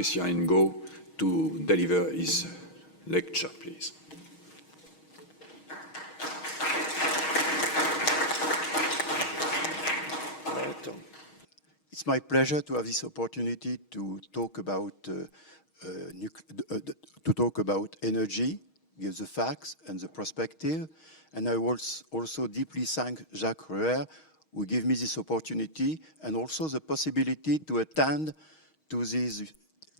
Christian Ngo to deliver his lecture, please. It's my pleasure to have this opportunity to talk about energy, give the facts and the perspective. And I also deeply thank Jacques Ruher, who gave me this opportunity and also the possibility to attend to these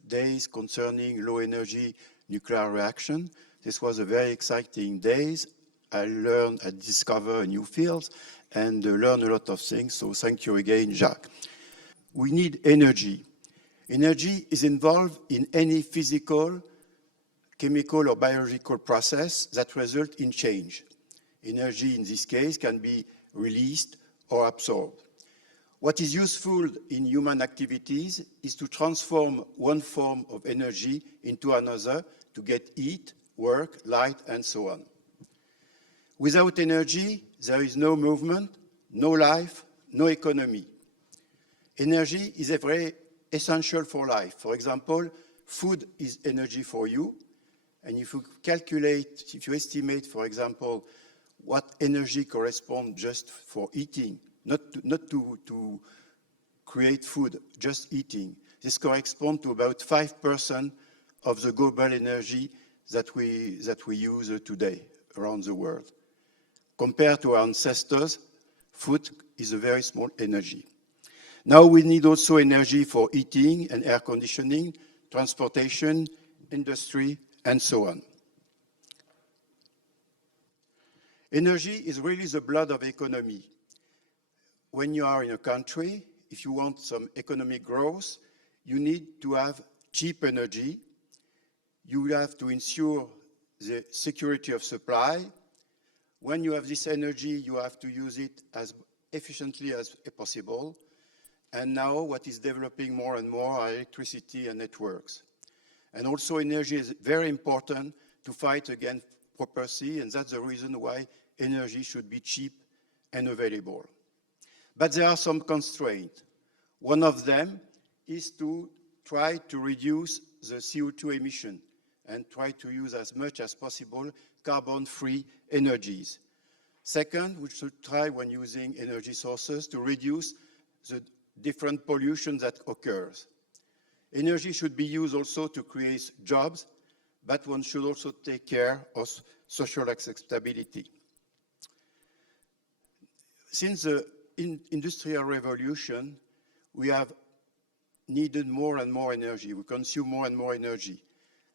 days concerning low energy nuclear reaction. This was a very exciting days. I learned and discovered new fields and learned a lot of things. So thank you again, Jacques. We need energy. Energy is involved in any physical, chemical, or biological process that result in change. Energy, in this case, can be released or absorbed. What is useful in human activities is to transform one form of energy into another to get heat, work, light, and so on. Without energy, there is no movement, no life, no economy. Energy is very essential for life. For example, food is energy for you. And if you calculate, if you estimate, for example, what energy corresponds just for eating, not to create food, just eating, this corresponds to about 5% of the global energy that we use today around the world. Compared to our ancestors, food is a very small energy. Now we need also energy for heating and air conditioning, transportation, industry, and so on. Energy is really the blood of economy. When you are in a country, if you want some economic growth, you need to have cheap energy. You have to ensure the security of supply. When you have this energy, you have to use it as efficiently as possible. And now what is developing more and more are electricity and networks. And also energy is very important to fight against poverty, and that's the reason why energy should be cheap and available. But there are some constraints. One of them is to try to reduce the CO2 emission and try to use as much as possible carbon-free energies. Second, we should try, when using energy sources, to reduce the different pollution that occurs. Energy should be used also to create jobs, but one should also take care of social acceptability. Since the Industrial Revolution, we have needed more and more energy. We consume more and more energy.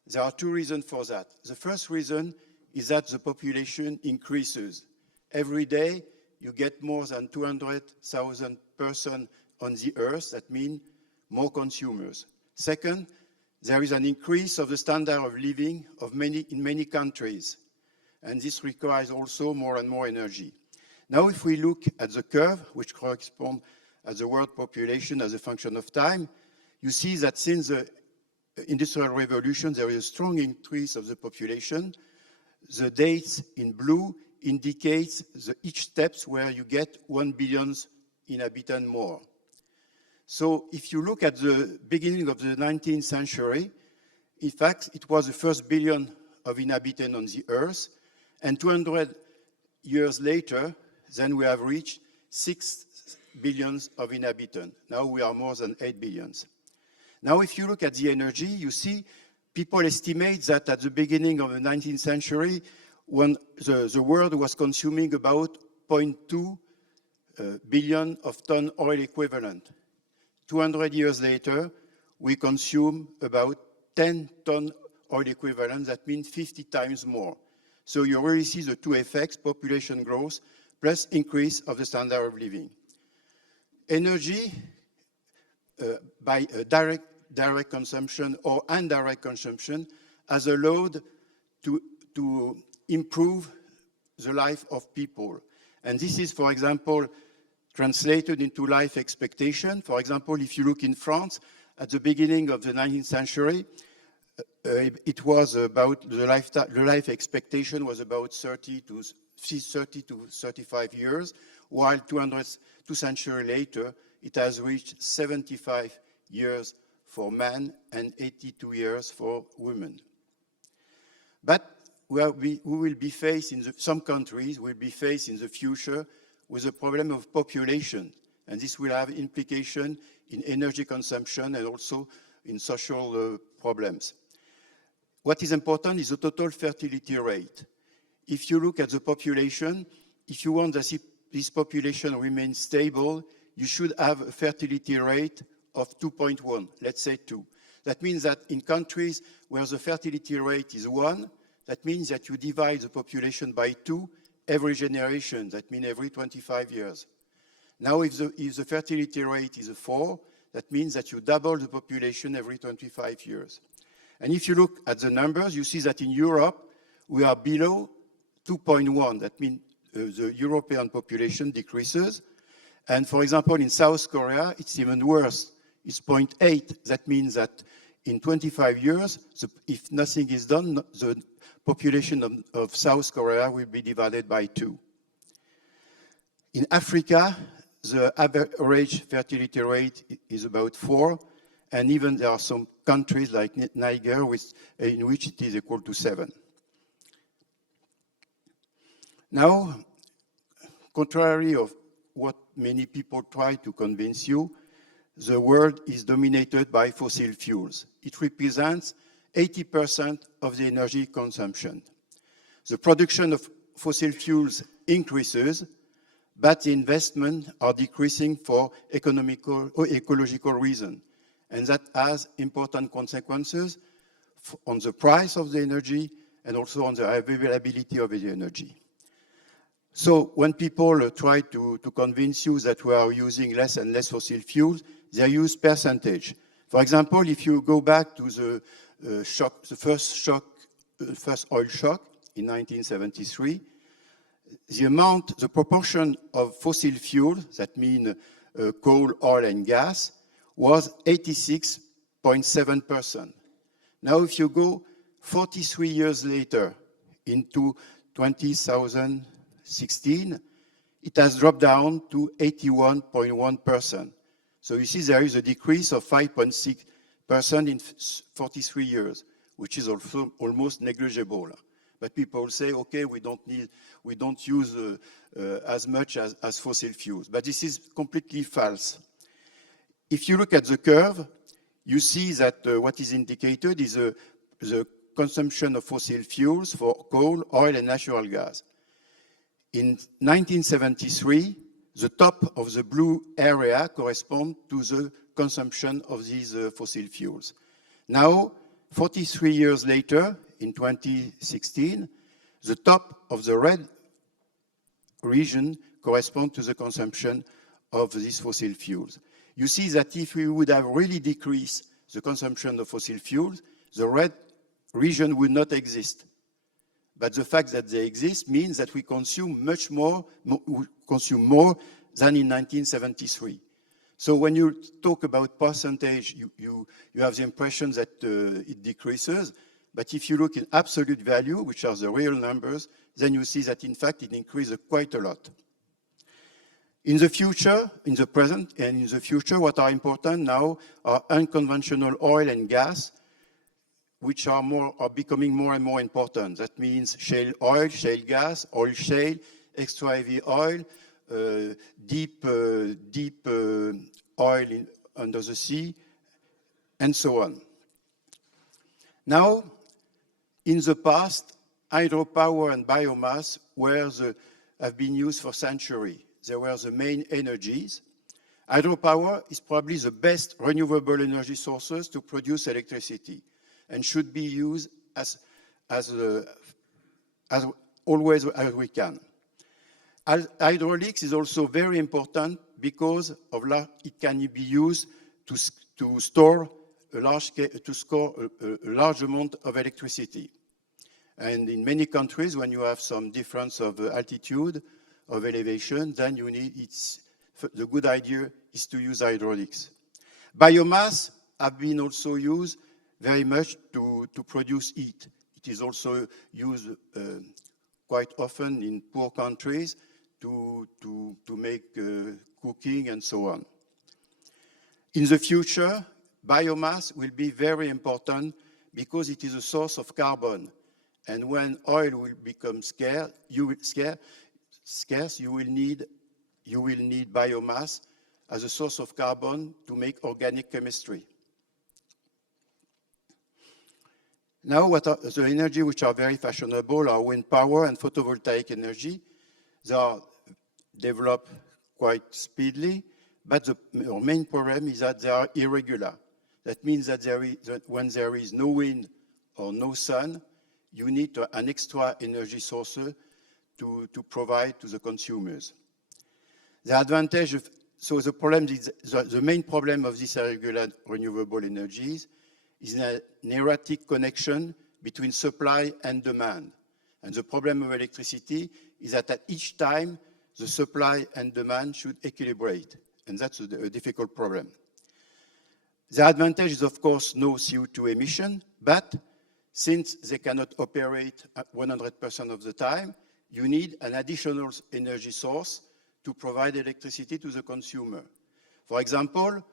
There are two reasons for that. The first reason is that the population increases. Every day, you get more than 200,000 persons on the earth. That means more consumers. Second, there is an increase of the standard of living in many countries, and this requires also more and more energy. Now, if we look at the curve, which corresponds as the world population as a function of time, you see that since the Industrial Revolution, there is a strong increase of the population. The dates in blue indicates each steps where you get 1 billion inhabitants more. So if you look at the beginning of the 19th century, in fact, it was the first billion of inhabitants on the Earth, and 200 years later, then we have reached 6 billion of inhabitants. Now we are more than 8 billion. Now if you look at the energy, you see people estimate that at the beginning of the 19th century, when the world was consuming about 0.2 billion of ton oil equivalent. 200 years later, we consume about 10 ton oil equivalent. That means 50 times more. So you really see the two effects, population growth plus increase of the standard of living. Energy, by direct consumption or indirect consumption, has allowed to improve the life of people. And this is, for example, translated into life expectation. For example, if you look in France, at the beginning of the 19th century, it was about the life expectation was about 30 to 35 years, while 2 centuries later, it has reached 75 years for men and 82 years for women. But we will be faced some countries will be faced in the future with a problem of population, and this will have implication in energy consumption and also in social problems. What is important is the total fertility rate. If you look at the population, if you want that this population remains stable, you should have a fertility rate of 2.1, let's say 2. That means that in countries where the fertility rate is 1, that means that you divide the population by 2 every generation. That means every 25 years. Now, if the fertility rate is 4, that means that you double the population every 25 years. And if you look at the numbers, you see that in Europe, we are below 2.1. That means the European population decreases. And for example, in South Korea, it's even worse. It's 0.8. That means that in 25 years, if nothing is done, the population of South Korea will be divided by 2. In Africa, the average fertility rate is about 4, and even there are some countries like Niger in which it is equal to 7. Now, contrary of what many people try to convince you, the world is dominated by fossil fuels. It represents 80% of the energy consumption. The production of fossil fuels increases, but the investments are decreasing for economical or ecological reasons. And that has important consequences on the price of the energy and also on the availability of the energy. So when people try to convince you that we are using less and less fossil fuels, they use percentage. For example, if you go back to the first oil shock in 1973, the proportion of fossil fuels, that means coal, oil, and gas, was 86.7%. Now, if you go 43 years later into 2016, it has dropped down to 81.1%. So you see there is a decrease of 5.6% in 43 years, which is also almost negligible. But people say, okay, we don't use as much as fossil fuels. But this is completely false. If you look at the curve, you see that what is indicated is the consumption of fossil fuels for coal, oil, and natural gas. In 1973, the top of the blue area corresponds to the consumption of these fossil fuels. Now, 43 years later, in 2016, the top of the red region corresponds to the consumption of these fossil fuels. You see that if we would have really decreased the consumption of fossil fuels, the red region would not exist. But the fact that they exist means that we consume much more, consume more than in 1973. So when you talk about percentage, you have the impression that it decreases. But if you look in absolute value, which are the real numbers, then you see that in fact it increases quite a lot. In the future, in the present and in the future, what are important now are unconventional oil and gas, which are becoming more and more important. That means shale oil, shale gas, oil shale, extra heavy oil, deep oil under the sea, and so on. Now, in the past, hydropower and biomass have been used for centuries. They were the main energies. Hydropower is probably the best renewable energy sources to produce electricity and should be used as always as we can. Hydraulics is also very important because it can be used to store a large amount of electricity. And in many countries, when you have some difference of altitude, of elevation, then the good idea is to use hydraulics. Biomass have been also used very much to produce heat. It is also used quite often in poor countries to make cooking and so on. In the future, biomass will be very important because it is a source of carbon. And when oil will become scarce, you will need biomass as a source of carbon to make organic chemistry. Now, what are the energy which are very fashionable are wind power and photovoltaic energy. They are developed quite speedily, but our main problem is that they are irregular. That means that when there is no wind or no sun, you need an extra energy source to provide to the consumers. The advantage of, so the problem is, the main problem of these irregular renewable energies is an erratic connection between supply and demand. And the problem of electricity is that at each time, the supply and demand should equilibrate. And that's a difficult problem. The advantage is, of course, no CO2 emission, but since they cannot operate at 100% of the time, you need an additional energy source to provide electricity to the consumer. For example,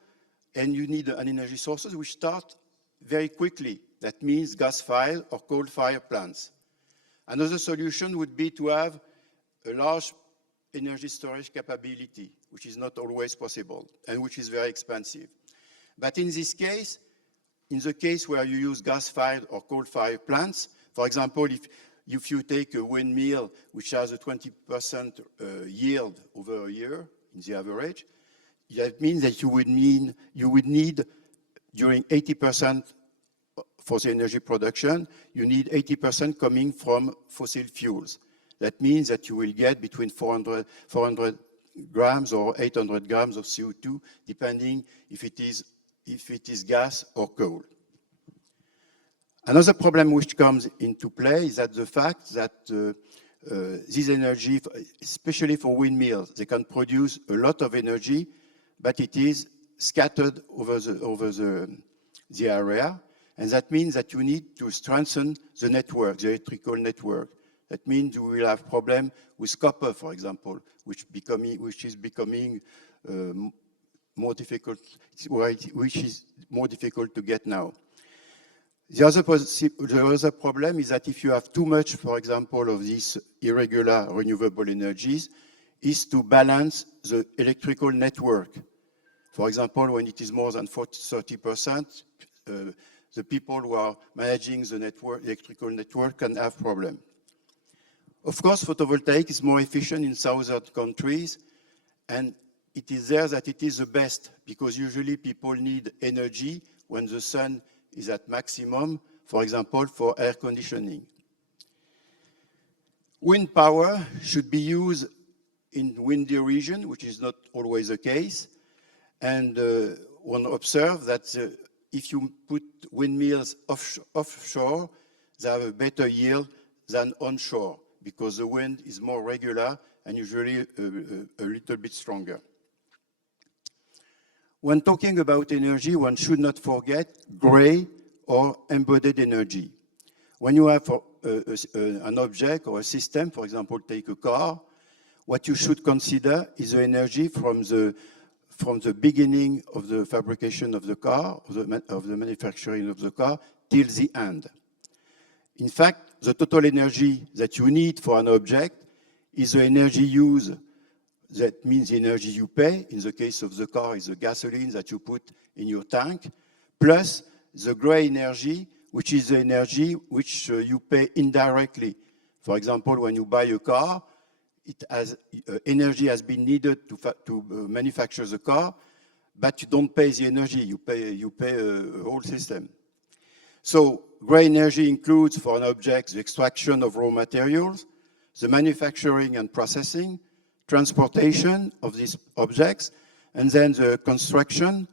and you need an energy sources which start very quickly. That means gas-fired or coal-fired plants. Another solution would be to have a large energy storage capability, which is not always possible and which is very expensive. But in this case, in the case where you use gas-fired or coal-fired plants, for example, if you take a windmill which has a 20% yield over a year in the average, that means that you would need during 80% for the energy production, you need 80% coming from fossil fuels. That means that you will get between 400 grams or 800 grams of CO2, depending if it is gas or coal. Another problem which comes into play is that the fact that this energy, especially for windmills, they can produce a lot of energy, but it is scattered over the area. And that means that you need to strengthen the network, the electrical network. That means you will have problem with copper, for example, which is becoming more difficult, which is more difficult to get now. The other problem is that if you have too much, for example, of these irregular renewable energies, is to balance the electrical network. For example, when it is more than 30%, the people who are managing the network, electrical network, can have problems. Of course, photovoltaic is more efficient in southern countries, and it is there that it is the best, because usually people need energy when the sun is at maximum, for example, for air conditioning. Wind power should be used in windy region, which is not always the case, and one observes that if you put windmills offshore, they have a better yield than onshore, because the wind is more regular and usually a little bit stronger. When talking about energy, one should not forget gray or embodied energy. When you have an object or a system, for example, take a car, what you should consider is the energy from the beginning of the fabrication of the car, of the manufacturing of the car, till the end. In fact, the total energy that you need for an object is the energy used. That means the energy you pay. In the case of the car, is the gasoline that you put in your tank, plus the gray energy, which is the energy which you pay indirectly. For example, when you buy a car, energy has been needed to manufacture the car, but you don't pay the energy. You pay a whole system. So gray energy includes, for an object, the extraction of raw materials, the manufacturing and processing, transportation of these objects, and then the construction,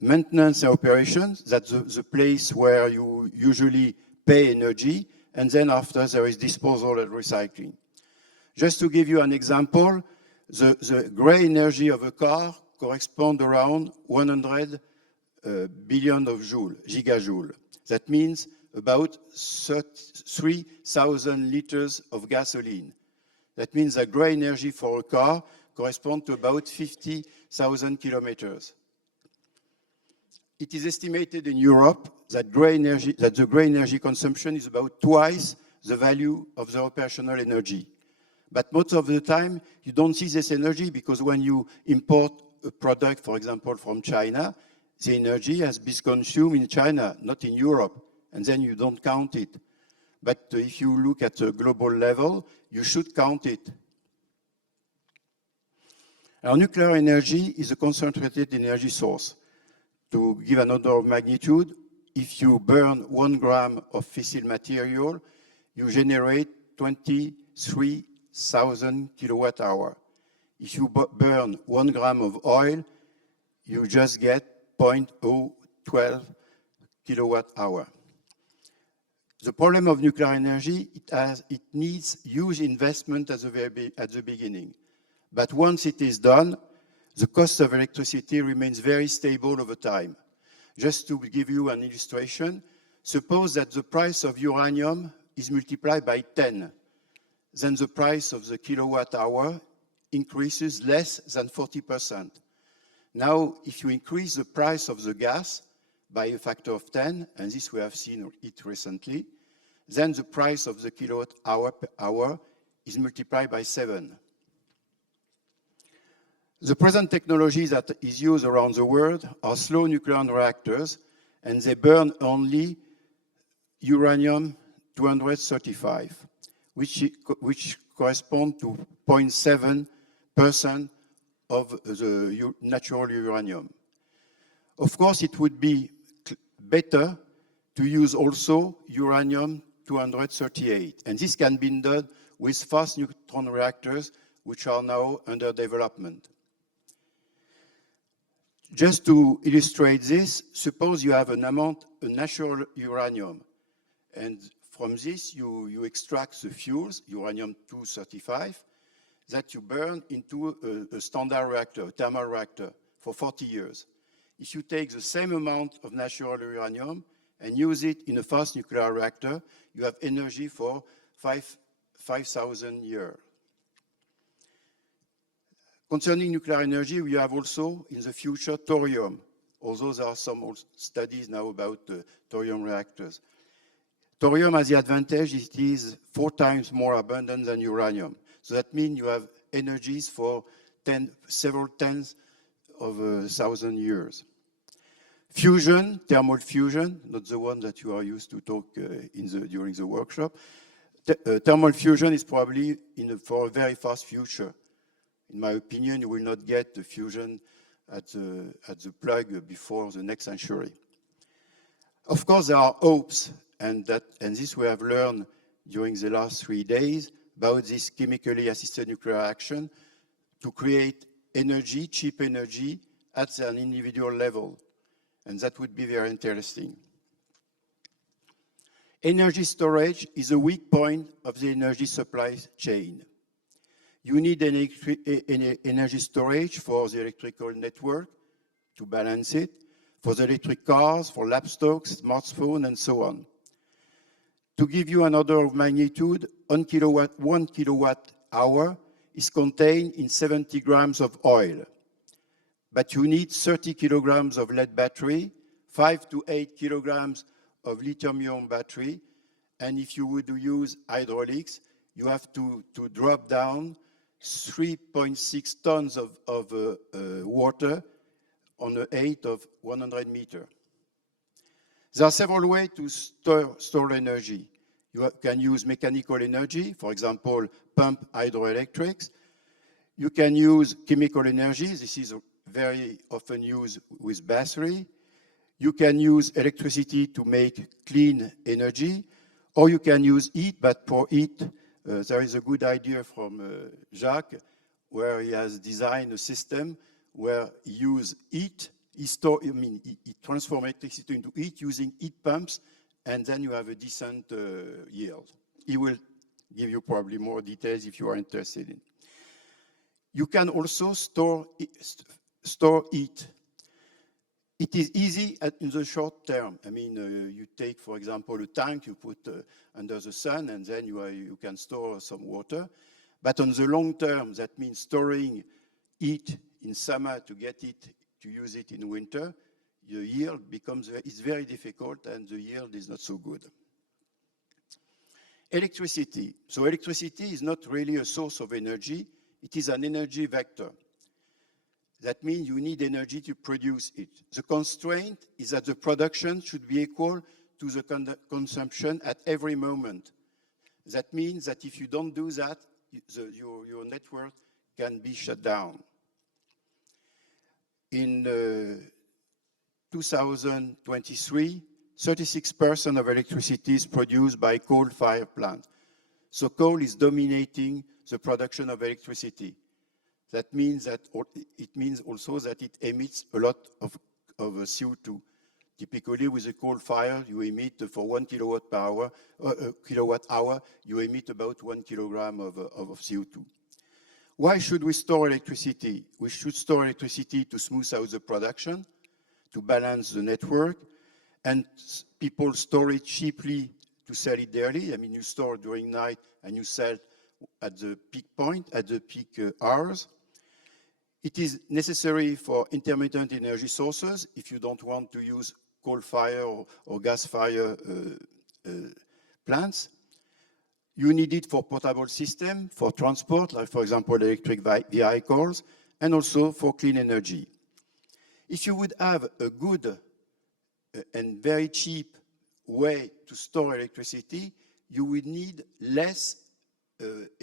maintenance and operations. That's the place where you usually pay energy, and then after there is disposal and recycling. Just to give you an example, the gray energy of a car corresponds around 100 billion of gigajoule. That means about 3,000 liters of gasoline. That means the gray energy for a car corresponds to about 50,000 kilometers. it is estimated in Europe that the gray energy consumption is about twice the value of the operational energy. But most of the time, you don't see this energy because when you import a product, for example, from China, the energy has been consumed in China, not in Europe, and then you don't count it. But if you look at the global level, you should count it. Now, nuclear energy is a concentrated energy source. To give an order of magnitude, if you burn 1 gram of fissile material, you generate 23,000 kilowatt hour. If you burn 1 gram of oil, you just get 0.012 kilowatt hour. The problem of nuclear energy, it needs huge investment at the beginning. But once it is done, the cost of electricity remains very stable over time. Just to give you an illustration, suppose that the price of uranium is multiplied by 10. Then the price of the kilowatt hour increases less than 40%. Now, if you increase the price of the gas by a factor of 10, and this we have seen it recently, then the price of the kilowatt hour is multiplied by 7. The present technology that is used around the world are slow nuclear reactors, and they burn only uranium-235, which correspond to 0.7% of the natural uranium. Of course, it would be better to use also uranium-238, and this can be done with fast neutron reactors, which are now under development. Just to illustrate this, suppose you have a natural uranium, and from this you extract the fuels, uranium-235, that you burn into a standard reactor, a thermal reactor, for 40 years. If you take the same amount of natural uranium and use it in a fast nuclear reactor, you have energy for 5,000 years. Concerning nuclear energy, we have also, in the future, thorium, although there are some studies now about thorium reactors. Thorium has the advantage it is 4 times more abundant than uranium. So that means you have energies for several tens of 1,000 years. Fusion, thermal fusion, not the one that you are used to talk during the workshop. Thermal fusion is probably for a very fast future. In my opinion, you will not get the fusion at the plug before the next century. Of course, there are hopes, and this we have learned during the last 3 days about this chemically assisted nuclear action to create energy, cheap energy, at an individual level. And that would be very interesting. Energy storage is a weak point of the energy supply chain. You need energy storage for the electrical network to balance it, for the electric cars, for laptops, smartphones, and so on. To give you an order of magnitude, 1 kilowatt hour is contained in 70 grams of oil. But you need 30 kilograms of lead battery, 5 to 8 kilograms of lithium-ion battery, and if you would use hydraulics, you have to drop down 3.6 tons of water on the height of 100 meters. There are several ways to store energy. You can use mechanical energy, for example, pump hydroelectrics. You can use chemical energy. This is very often used with battery. You can use electricity to make clean energy, or you can use heat, but for heat, there is a good idea from Jacques, where he has designed a system where he uses heat, he transforms electricity into heat using heat pumps, and then you have a decent yield. He will give you probably more details if you are interested in. You can also store heat. It is easy in the short term. You take, for example, a tank, you put under the sun, and then you can store some water. But on the long term, that means storing heat in summer to get it, to use it in winter, the yield is very difficult and the yield is not so good. Electricity. So electricity is not really a source of energy, it is an energy vector. That means you need energy to produce it. The constraint is that the production should be equal to the consumption at every moment. That means that if you don't do that, your network can be shut down. In 2023, 36% of electricity is produced by coal-fired plants. So coal is dominating the production of electricity. That means that it means also that it emits a lot of CO2. Typically, with a coal fire, you emit for 1 kilowatt hour, you emit about 1 kilogram of CO2. Why should we store electricity? We should store electricity to smooth out the production, to balance the network, and people store it cheaply to sell it dearly. I mean, you store during night and you sell at the peak point, at the peak hours. It is necessary for intermittent energy sources if you don't want to use coal fire or gas fire plants. You need it for portable system, for transport, like for example electric vehicles, and also for clean energy. If you would have a good and very cheap way to store electricity, you would need less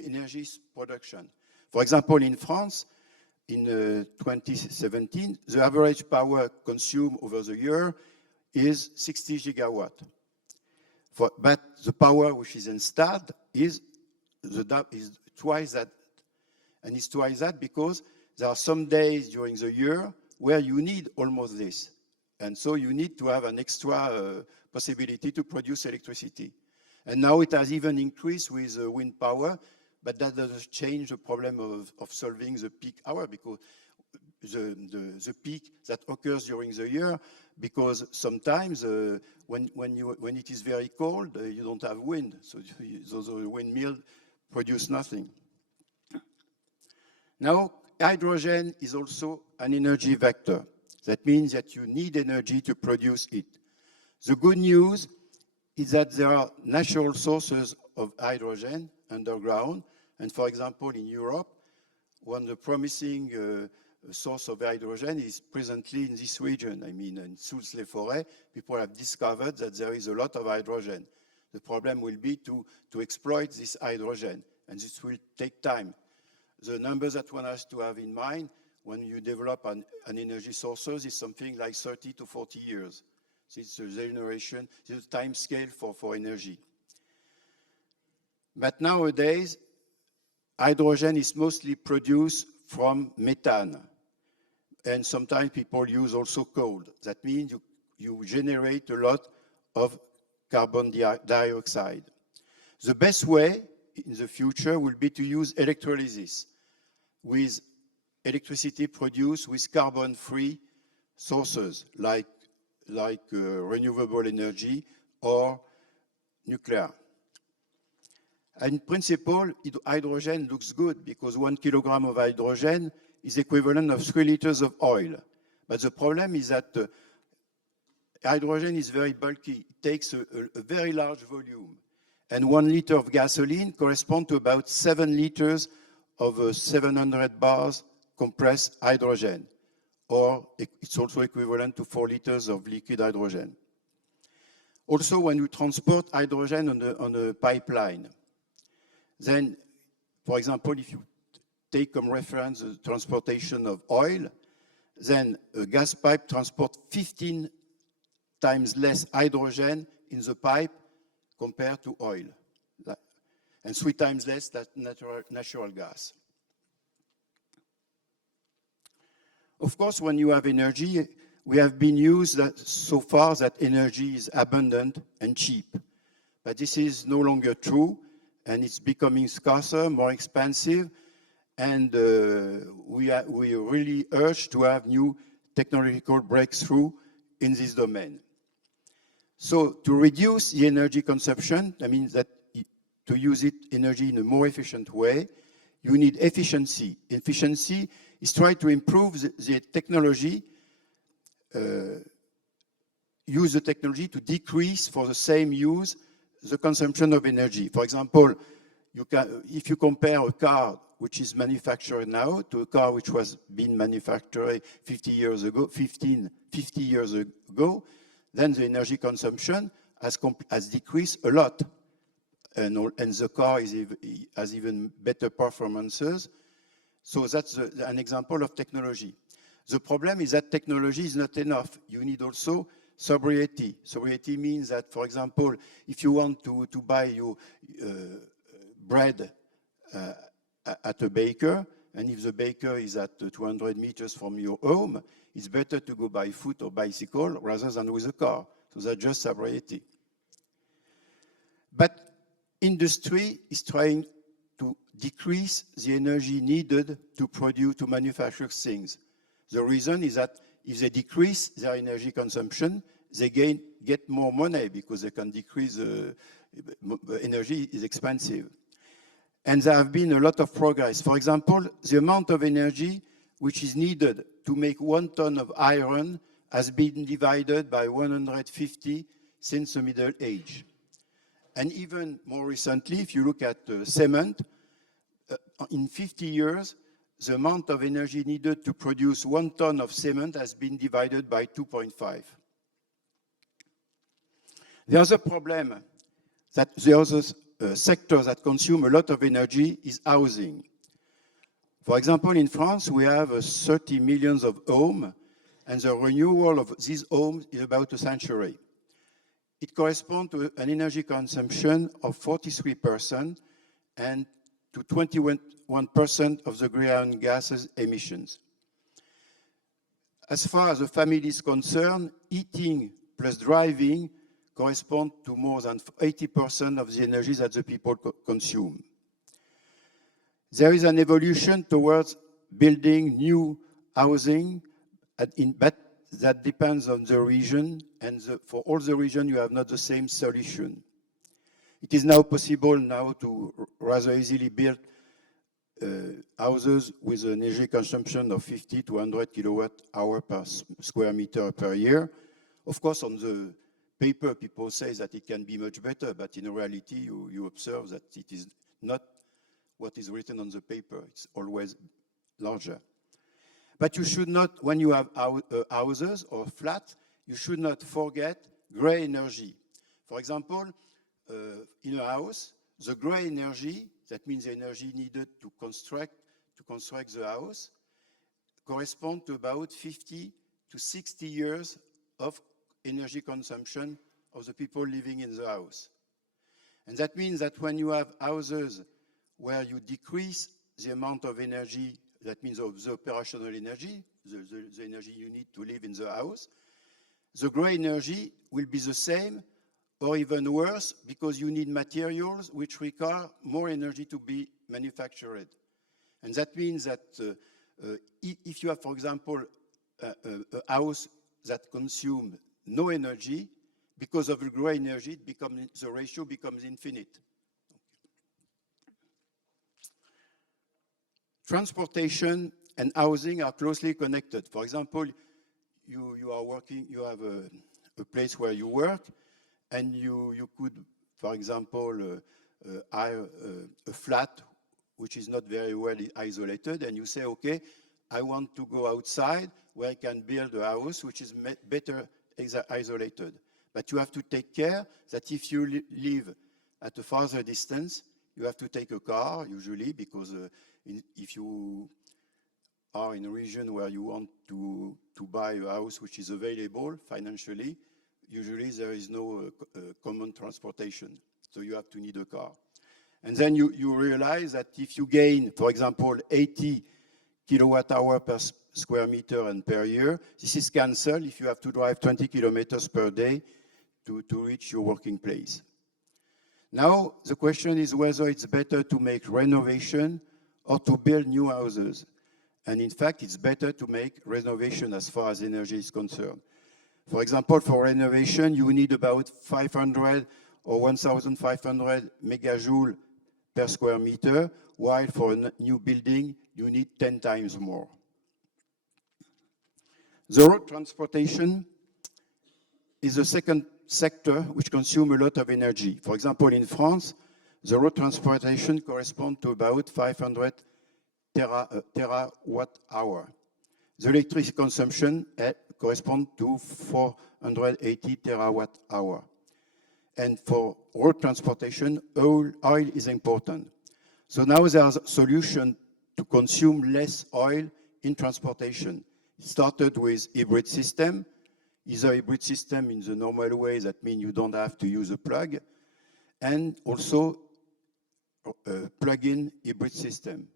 energy production. For example, in France, in 2017, the average power consumed over the year is 60 gigawatt. But the power which is installed is twice that. And it's twice that because there are some days during the year where you need almost this. And so you need to have an extra possibility to produce electricity. And now it has even increased with wind power, but that doesn't change the problem of solving the peak hour, because the peak that occurs during the year, because sometimes when it is very cold, you don't have wind, so the windmill produce nothing. Now, hydrogen is also an energy vector. That means that you need energy to produce it. The good news is that there are natural sources of hydrogen underground. And for example, in Europe, one of the promising source of hydrogen is presently in this region. I mean, in Soultz-les-Forêts, people have discovered that there is a lot of hydrogen. The problem will be to exploit this hydrogen, and this will take time. The numbers that one has to have in mind when you develop an energy sources is something like 30 to 40 years. So it's a generation, it's a time scale for energy. But nowadays, hydrogen is mostly produced from methane. And sometimes people use also coal. That means you generate a lot of carbon dioxide. The best way in the future will be to use electrolysis with electricity produced with carbon-free sources like renewable energy or nuclear. In principle, hydrogen looks good because 1 kilogram of hydrogen is equivalent of 3 liters of oil. But the problem is that hydrogen is very bulky. It takes a very large volume. And 1 liter of gasoline corresponds to about 7 liters of 700 bars compressed hydrogen. Or it's also equivalent to 4 liters of liquid hydrogen. Also, when you transport hydrogen on a pipeline, then, for example, if you take comme reference the transportation of oil, then a gas pipe transports 15 times less hydrogen in the pipe compared to oil, and 3 times less than natural gas. Of course, when you have energy, we have been used so far that energy is abundant and cheap. But this is no longer true, and it's becoming scarcer, more expensive, and we really urge to have new technological breakthrough in this domain. So to reduce the energy consumption, that means that to use energy in a more efficient way, you need efficiency. Efficiency is trying to improve the technology use the technology to decrease for the same use the consumption of energy. For example, if you compare a car which is manufactured now to a car which was being manufactured 50 years ago, then the energy consumption has decreased a lot. And the car has even better performances. So that's an example of technology. The problem is that technology is not enough. You need also sobriety. Sobriety means that, for example, if you want to buy your bread at a baker, and if the baker is at 200 meters from your home, it's better to go by foot or bicycle rather than with a car. So that's just sobriety. But industry is trying to decrease the energy needed to manufacture things. The reason is that if they decrease their energy consumption, they get more money because they can decrease energy is expensive. And there have been a lot of progress. For example, the amount of energy which is needed to make 1 ton of iron has been divided by 150 since the Middle Age. And even more recently, if you look at cement, in 50 years, the amount of energy needed to produce 1 ton of cement has been divided by 2.5. The other problem that the other sector that consume a lot of energy is housing. For example, in France, we have 30 million of homes, and the renewal of these homes is about a century. It corresponds to an energy consumption of 43% and to 21% of the greenhouse gases emissions. As far as the family is concerned, eating plus driving correspond to more than 80% of the energy that the people consume. There is an evolution towards building new housing, but that depends on the region, and for all the region, you have not the same solution. It is now possible to rather easily build houses with an energy consumption of 50 to 100 kilowatt hour per square meter per year. Of course, on the paper, people say that it can be much better, but in reality, you observe that it is not what is written on the paper. It's always larger. But you should not, when you have houses or flats, you should not forget gray energy. For example, in a house, the gray energy, that means the energy needed to construct the house, correspond to about 50 to 60 years of energy consumption of the people living in the house. And that means that when you have houses where you decrease the amount of energy, that means of the operational energy, the energy you need to live in the house, the gray energy will be the same or even worse because you need materials which require more energy to be manufactured. And that means that if you have, for example, a house that consumes no energy, because of the gray energy, the ratio becomes infinite. Transportation and housing are closely connected. For example, you are working, you have a place where you work, and you could, for example, hire a flat which is not very well isolated, and you say, okay, I want to go outside where I can build a house which is better isolated. But you have to take care that if you live at a farther distance, you have to take a car, usually, because if you are in a region where you want to buy a house which is available financially, usually there is no common transportation. So you have to need a car. And then you realize that if you gain, for example, 80 kilowatt hour per square meter and per year, this is cancelled if you have to drive 20 kilometers per day to reach your working place. Now, the question is whether it's better to make renovation or to build new houses. And in fact, it's better to make renovation as far as energy is concerned. For example, for renovation, you need about 500 or 1,500 megajoule per square meter, while for a new building, you need 10 times more. The road transportation is the second sector which consumes a lot of energy. For example, in France, the road transportation corresponds to about 500 terawatt hour. The electricity consumption corresponds to 480 terawatt hour. And for road transportation, oil is important. So now there's a solution to consume less oil in transportation. It started with hybrid system. Either hybrid system in the normal way, that means you don't have to use a plug, and also plug-in hybrid system.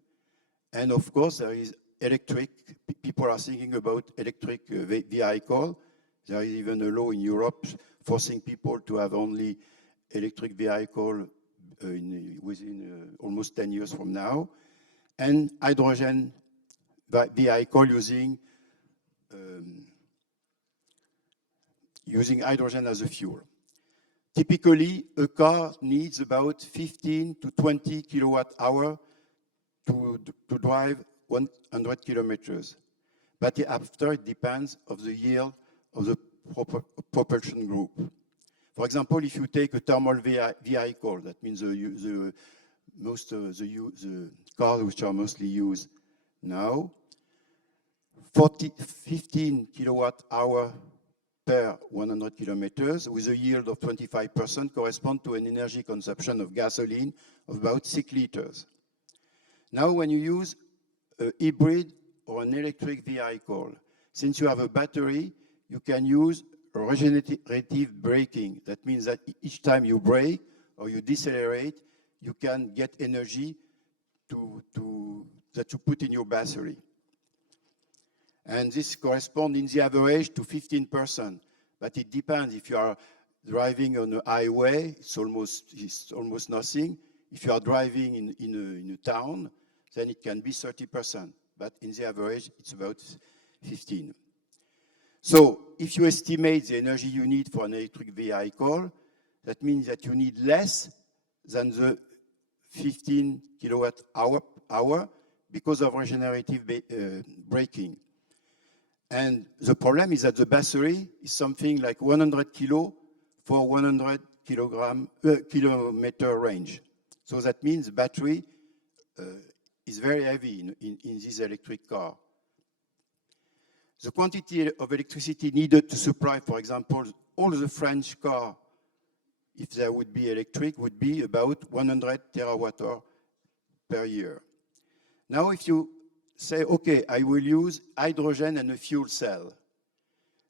And of course, there is electric. People are thinking about electric vehicle. There is even a law in Europe forcing people to have only electric vehicle within almost 10 years from now, and hydrogen vehicle using hydrogen as a fuel. Typically, a car needs about 15 to 20 kilowatt hour to drive 100 kilometers. But after, it depends on the yield of the propulsion group. For example, if you take a thermal vehicle, that means the cars which are mostly used now, 15 kilowatt hour per 100 kilometers with a yield of 25% correspond to an energy consumption of gasoline of about 6 liters. Now, when you use a hybrid or an electric vehicle, since you have a battery, you can use regenerative braking. That means that each time you brake or you decelerate, you can get energy that you put in your battery. And this corresponds in the average to 15%. But it depends. If you are driving on a highway, it's almost nothing. If you are driving in a town, then it can be 30%. But in the average, it's about 15%. So if you estimate the energy you need for an electric vehicle, that means that you need less than the 15 kilowatt hour because of regenerative braking. And the problem is that the battery is something like 100 kilo for 100 kilometer range. So that means the battery is very heavy in this electric car. The quantity of electricity needed to supply, for example, all the French cars, if they would be electric, would be about 100 terawatt hour per year. Now, if you say, okay, I will use hydrogen and a fuel cell,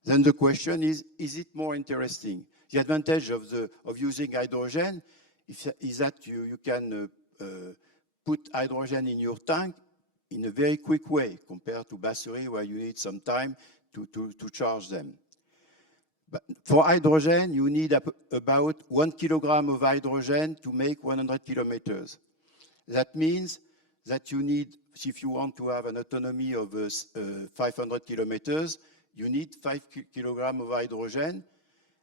then the question is it more interesting? The advantage of using hydrogen is that you can put hydrogen in your tank in a very quick way compared to battery where you need some time to charge them. But for hydrogen, you need about 1 kilogram of hydrogen to make 100 kilometers. That means that you need, if you want to have an autonomy of 500 kilometers, you need 5 kilograms of hydrogen.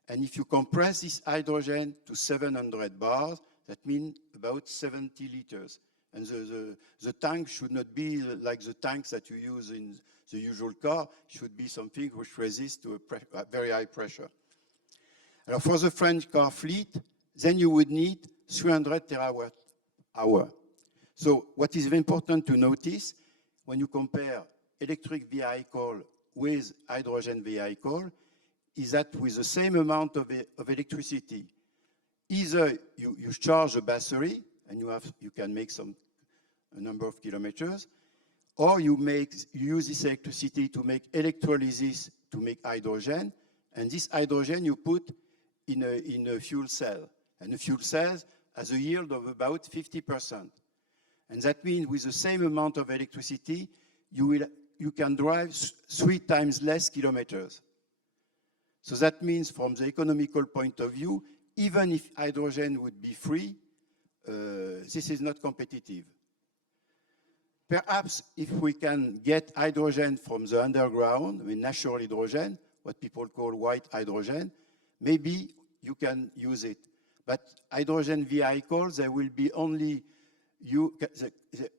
And if you compress this hydrogen to 700 bars, that means about 70 liters. And the tank should not be like the tanks that you use in the usual car. It should be something which resists to a very high pressure. And for the French car fleet, then you would need 300 terawatt hour. So what is very important to notice when you compare electric vehicle with hydrogen vehicle is that with the same amount of electricity, either you charge a battery and you can make a number of kilometers, or you use this electricity to make electrolysis to make hydrogen, and this hydrogen you put in a fuel cell, and the fuel cell has a yield of about 50%. And that means with the same amount of electricity, you can drive 3 times less kilometers. So that means from the economical point of view, even if hydrogen would be free, this is not competitive. Perhaps if we can get hydrogen from the underground, I mean natural hydrogen, what people call white hydrogen, maybe you can use it. But hydrogen vehicles, they will be only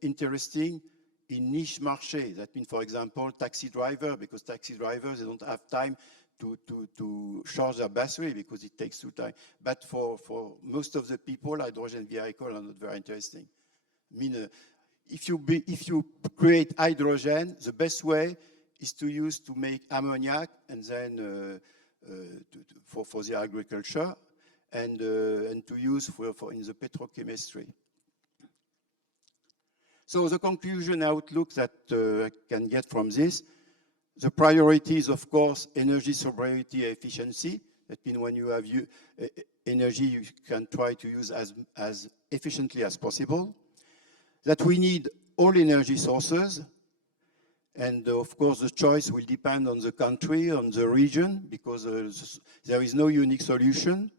interesting in niche marché. That means, for example, taxi driver, because taxi drivers, they don't have time to charge their battery because it takes too time. But for most of the people, hydrogen vehicles are not very interesting. I mean, if you create hydrogen, the best way is to make ammoniac and then for the agriculture and to use for in the petrochemistry. So the conclusion outlook that I can get from this, the priority is, of course, energy sobriety efficiency. That means when you have energy, you can try to use as efficiently as possible. That we need all energy sources. And of course, the choice will depend on the country, on the region, because there is no unique solution.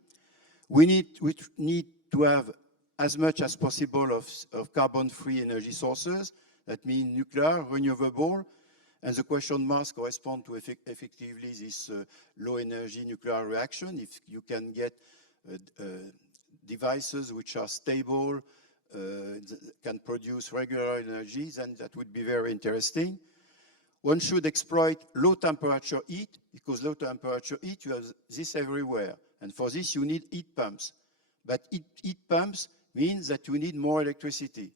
We need to have as much as possible of carbon-free energy sources. That means nuclear, renewable, and the question marks correspond to effectively this low-energy nuclear reaction. If you can get devices which are stable, can produce regular energy, then that would be very interesting. One should exploit low-temperature heat, because low-temperature heat, you have this everywhere. And for this, you need heat pumps. But heat pumps means that you need more electricity.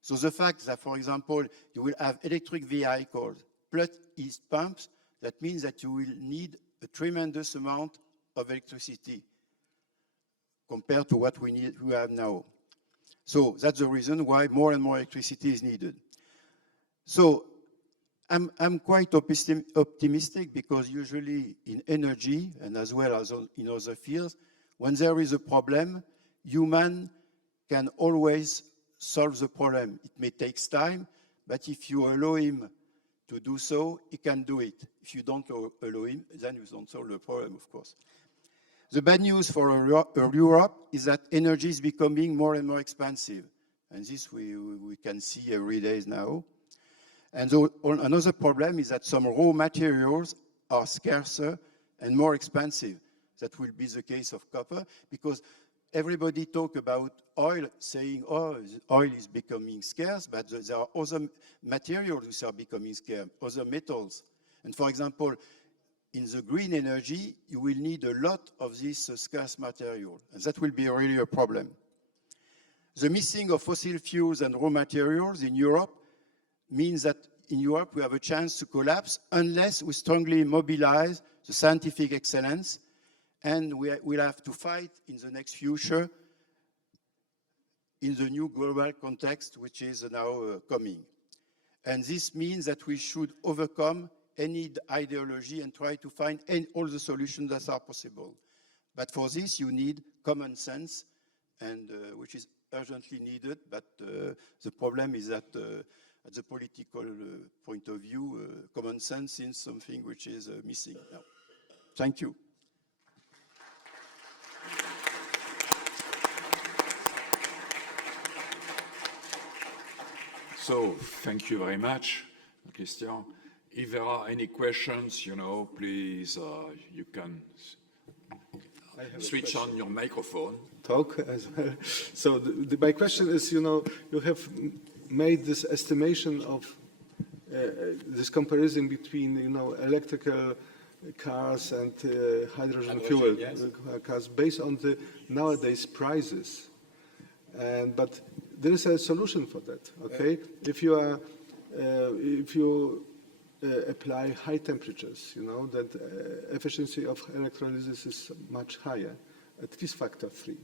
So the fact that, for example, you will have electric vehicles plus heat pumps, that means that you will need a tremendous amount of electricity compared to what we have now. So that's the reason why more and more electricity is needed. So I'm quite optimistic because usually in energy and as well as in other fields, when there is a problem, human can always solve the problem. It may take time, but if you allow him to do so, he can do it. If you don't allow him, then you don't solve the problem, of course. The bad news for Europe is that energy is becoming more and more expensive. And this we can see every day now. And another problem is that some raw materials are scarcer and more expensive. That will be the case of copper, because everybody talk about oil, saying, oh, oil is becoming scarce, but there are other materials which are becoming scarce, other metals. And for example, in the green energy, you will need a lot of this scarce material, and that will be really a problem. The missing of fossil fuels and raw materials in Europe means that in Europe we have a chance to collapse unless we strongly mobilize the scientific excellence, and we'll have to fight in the next future in the new global context which is now coming. And this means that we should overcome any ideology and try to find all the solutions that are possible. But for this you need common sense, and which is urgently needed, but the problem is that at the political point of view, common sense is something which is missing now. Thank you. So, thank you very much, Christian. If there are any questions, please, you can switch on your microphone. Talk as well. So my question is, you have made this estimation of this comparison between, electrical cars and hydrogen fuel cars based on the nowadays prices. But there is a solution for that. Okay, if you apply high temperatures, that efficiency of electrolysis is much higher, at least factor 3.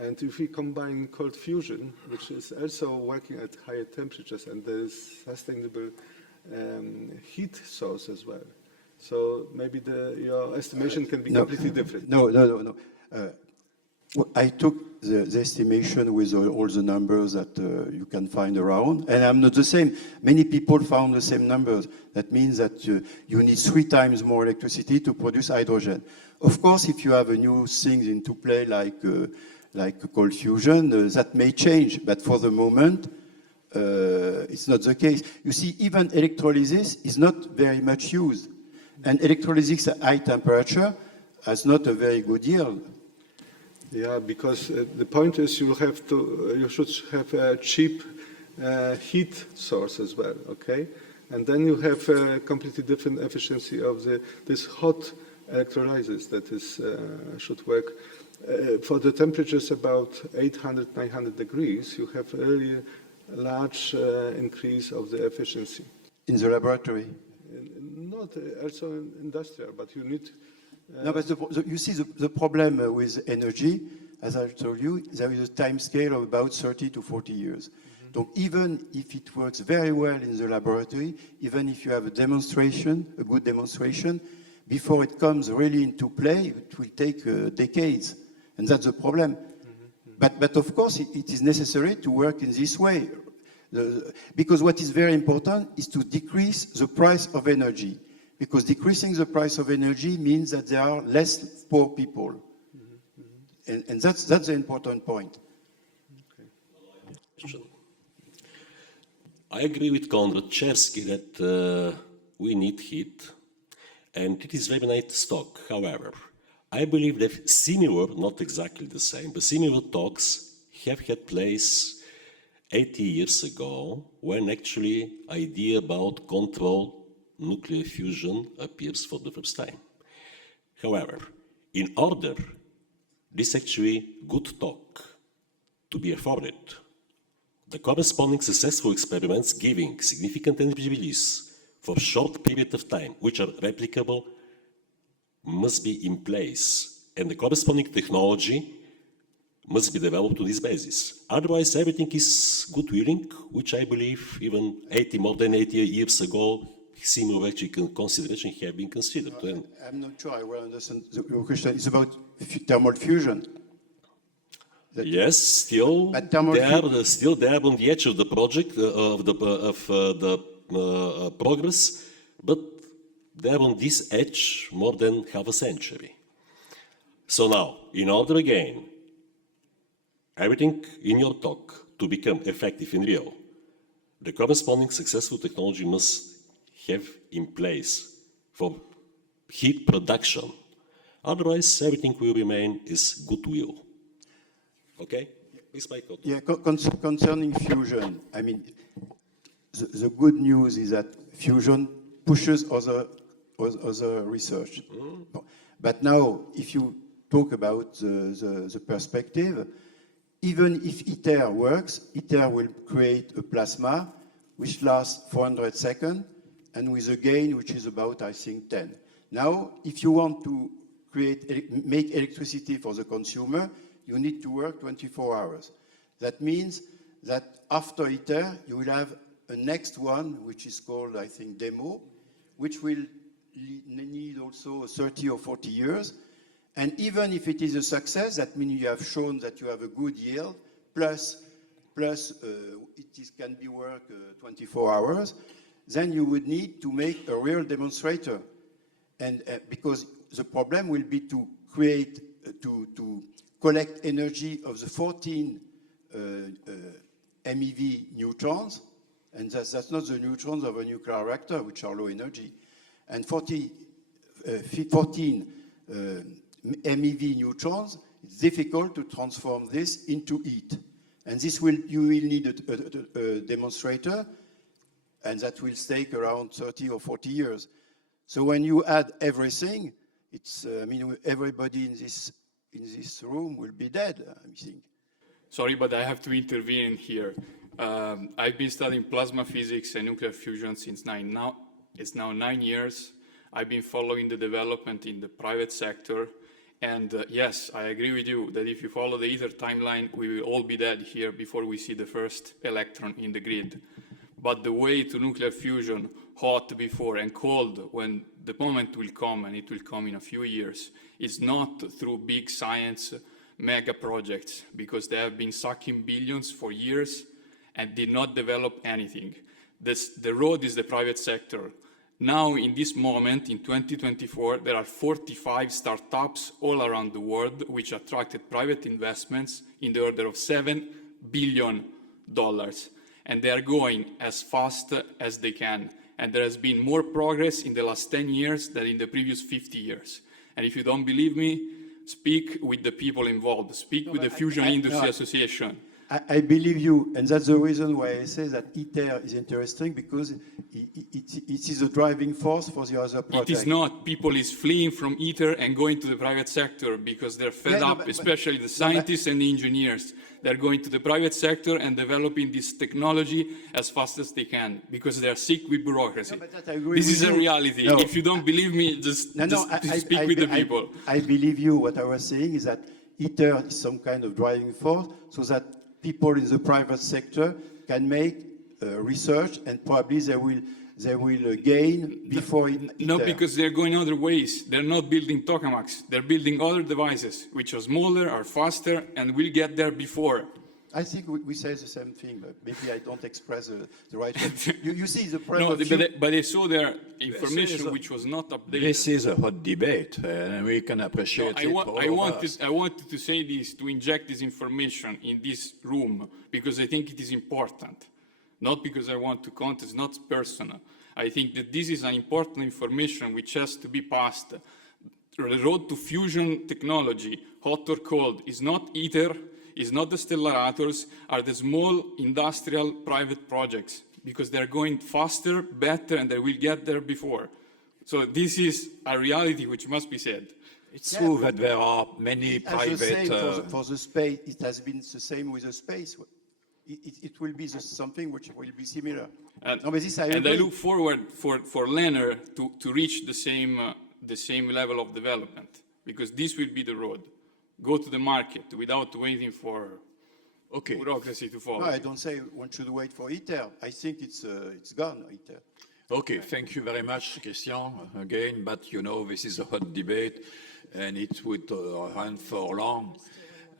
And if we combine cold fusion, which is also working at higher temperatures, and there is sustainable heat source as well, so maybe your estimation can be completely different. No. I took the estimation with all the numbers that you can find around, and I'm not the same. Many people found the same numbers. That means that you need 3 times more electricity to produce hydrogen. Of course, if you have a new thing into play like cold fusion, that may change, but for the moment, it's not the case. You see, even electrolysis is not very much used, and electrolysis at high temperature has not a very good yield. Yeah, because the point is you should have a cheap heat source as well, okay? And then you have a completely different efficiency of this hot electrolysis that is, should work. For the temperatures about 800, 900 degrees, you have a really large increase of the efficiency. In the laboratory? Not also industrial, but you need... No, but you see, the problem with energy, as I told you, there is a time scale of about 30 to 40 years. So even if it works very well in the laboratory, even if you have a demonstration, a good demonstration, before it comes really into play, it will take decades. And that's the problem. But of course, it is necessary to work in this way. Because what is very important is to decrease the price of energy. Because decreasing the price of energy means that there are less poor people. And that's the important point. I agree with Konrad Chersky that we need heat, and it is very nice talk. However, I believe that similar, not exactly the same, but similar talks have had place 80 years ago, when actually idea about controlled nuclear fusion appears for the first time. However, in order this actually good talk to be afforded, the corresponding successful experiments giving significant energy release for short period of time, which are replicable, must be in place, and the corresponding technology must be developed on this basis. Otherwise, everything is good willing, which I believe even more than 80 years ago, similar actually consideration have been considered. I'm not sure I will understand your question. It's about thermal fusion. Yes, still there on the edge of the project, of the progress, but they're on this edge more than half a century. So now, in order again, everything in your talk to become effective in real, the corresponding successful technology must have in place for heat production. Otherwise, everything will remain is goodwill. Okay? Please, Michael. Yeah, concerning fusion, I mean, the good news is that fusion pushes other research. But now, if you talk about the perspective, even if ITER works, ITER will create a plasma which lasts 400 seconds and with a gain which is about, I think, 10. Now, if you want to make electricity for the consumer, you need to work 24 hours. That means that after ITER, you will have a next one, which is called, I think, DEMO, which will need also 30 or 40 years. And even if it is a success, that means you have shown that you have a good yield, plus can be worked 24 hours, then you would need to make a real demonstrator. And because the problem will be to create, to collect energy of the 14 MeV neutrons, and that's not the neutrons of a nuclear reactor, which are low energy. And 14 MeV neutrons, it's difficult to transform this into heat. And you will need a demonstrator, and that will take around 30 or 40 years. So when you add everything, it's, I mean, everybody in this room will be dead, I think. Sorry, but I have to intervene here. I've been studying plasma physics and nuclear fusion since it's now 9 years. I've been following the development in the private sector. And yes, I agree with you that if you follow the ITER timeline, we will all be dead here before we see the first electron in the grid. But the way to nuclear fusion, hot before and cold when the moment will come, and it will come in a few years, is not through big science mega projects, because they have been sucking billions for years and did not develop anything. The road is the private sector. Now, in this moment, in 2024, there are 45 startups all around the world which attracted private investments in the order of $7 billion. And they are going as fast as they can. And there has been more progress in the last 10 years than in the previous 50 years. And if you don't believe me, speak with the people involved. Speak with the Fusion Industry Association. I believe you, and that's the reason why I say that ITER is interesting, because it is a driving force for the other projects. It is not. People is fleeing from ITER and going to the private sector because they're fed Yeah, no, up, but- especially the scientists and the engineers. They're going to the private sector and developing this technology as fast as they can because they're sick with bureaucracy. No, but that I agree This with is a you. reality. No, If you don't believe me, just speak with the people. I believe you. What I was saying is that ITER is some kind of driving force so that people in the private sector can make research, and probably they will gain before ITER. No, because they're going other ways. They're not building tokamaks. They're building other devices, which are smaller, are faster, and will get there before. I think we say the same thing, but maybe I don't express the right way. You see the No, private. but they saw their information which was not updated. This is a hot debate, and we can appreciate it. I wanted to say this, to inject this information in this room, because I think it is important. Not because I want to contest, not personal. I think that this is an important information which has to be passed. The road to fusion technology, hot or cold, is not ITER, is not the Stellarators, are the small industrial private projects, because they're going faster, better, and they will get there before. So this is a reality which must be said. It's true that there are many As the private. same for the space, it has been the same with the space. It will be something which will be similar. And, No, but this I and I agree. look forward for Leonard to reach the same level of development, because this will be the road. Go to the market without waiting for Okay. bureaucracy to follow. No, I don't say one should wait for ITER. I think it's gone, ITER. Okay, thank you very much, Christian, again, but you know, this is a hot debate, and it would run for long.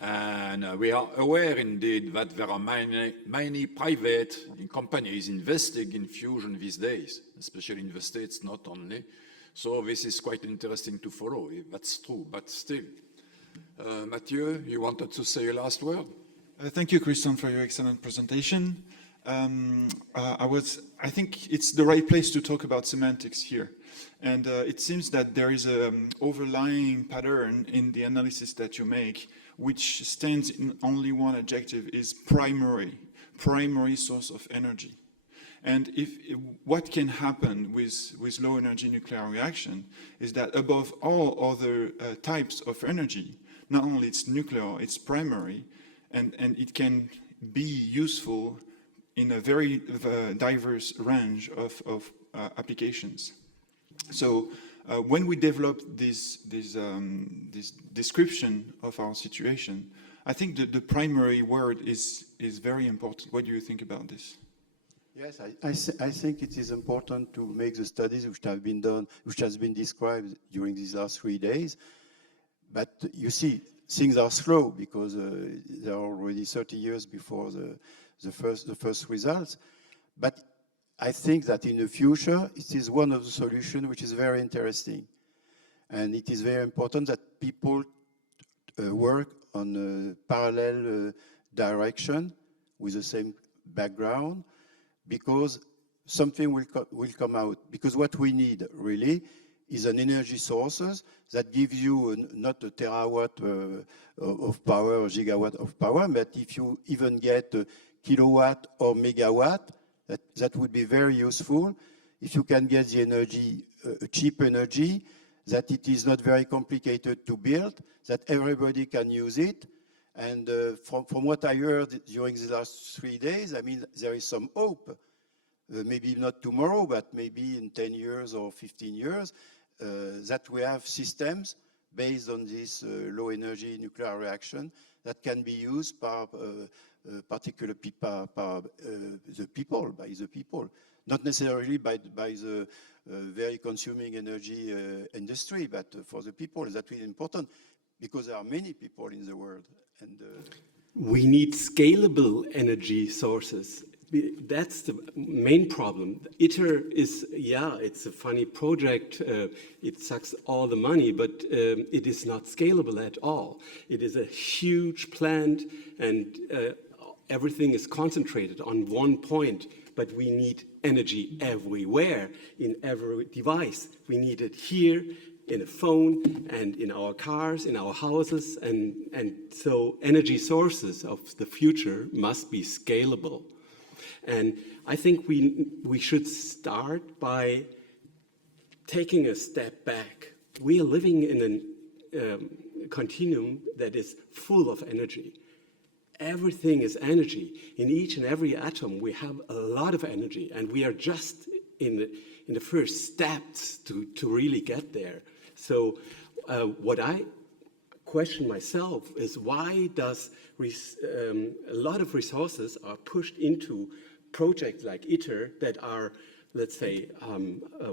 And we are aware indeed that there are many private companies investing in fusion these days, especially in the States, not only. So this is quite interesting to follow, if that's true, but still. Mathieu, you wanted to say a last word? Thank you, Christian, for your excellent presentation. I think it's the right place to talk about semantics here. And it seems that there is an overlying pattern in the analysis that you make, which stands in only one adjective, is primary source of energy. And what can happen with low energy nuclear reaction is that above all other types of energy, not only it's nuclear, it's primary, and it can be useful in a very diverse range of applications. So when we developed this description of our situation, I think that the primary word is very important. What do you think about this? Yes, I think it is important to make the studies which have been done, which has been described during these last 3 days. But you see, things are slow because they are already 30 years before the first results. But I think that in the future, it is one of the solutions which is very interesting. And it is very important that people work on a parallel direction with the same background, because something will come out. Because what we need really is an energy sources that gives you not a terawatt of power or gigawatt of power, but if you even get a kilowatt or megawatt, that would be very useful. If you can get the energy, cheap energy, that it is not very complicated to build, that everybody can use it. And from what I heard during the last 3 days, I mean, there is some hope. Maybe not tomorrow, but maybe in 10 years or 15 years, that we have systems based on this low energy nuclear reaction that can be used by the people, not necessarily by the very consuming energy industry, but for the people. That is important because there are many people in the world. And we need scalable energy sources. That's the main problem. ITER is, it's a funny project. It sucks all the money, but it is not scalable at all. It is a huge plant, and everything is concentrated on one point. But we need energy everywhere, in every device. We need it here, in a phone and in our cars, in our houses, and so energy sources of the future must be scalable. And I think we should start by taking a step back. We are living in a continuum that is full of energy. Everything is energy. In each and every atom, we have a lot of energy, and we are just in the first steps to really get there. So what I question myself is why does a lot of resources are pushed into projects like ITER that are, let's say,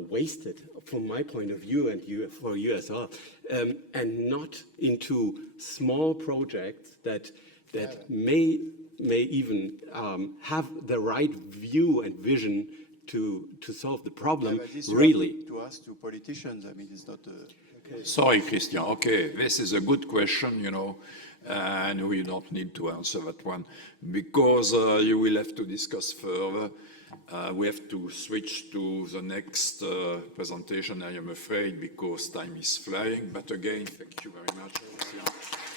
wasted from my point of view and for you as well, and not into small projects that may even have the right view and vision to solve the problem, But this you really. have to ask to politicians. I mean, it's not Sorry, Christian. Okay, this is a good question, you know, and we don't need to answer that one because you will have to discuss further. We have to switch to the next presentation, I am afraid, because time is flying. But again, thank you very much, Christian.